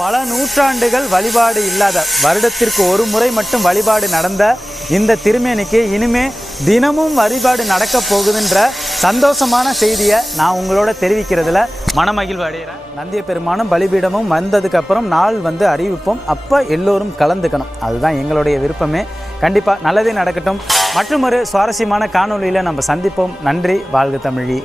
பல நூற்றாண்டுகள் வழிபாடு இல்லாத, வருடத்திற்கு ஒரு முறை மட்டும் வழிபாடு நடந்த இந்த திருமேனிக்கு இனிமே தினமும் வழிபாடு நடக்க போகுதுன்ற சந்தோஷமான செய்தியை நான் உங்களோட தெரிவிக்கிறதுல மனமகிழ்வு அடைகிறேன். நந்திய பெருமானும் பலிபீடமும் வந்ததுக்கப்புறம் நாள் அறிவிப்போம். அப்போ எல்லோரும் கலந்துக்கணும். அதுதான் எங்களுடைய விருப்பமே. கண்டிப்பாக நல்லதே நடக்கட்டும். மற்றும் ஒரு சுவாரஸ்யமான காணொலியில் நம்ம சந்திப்போம். நன்றி. வாழ்க தமிழி.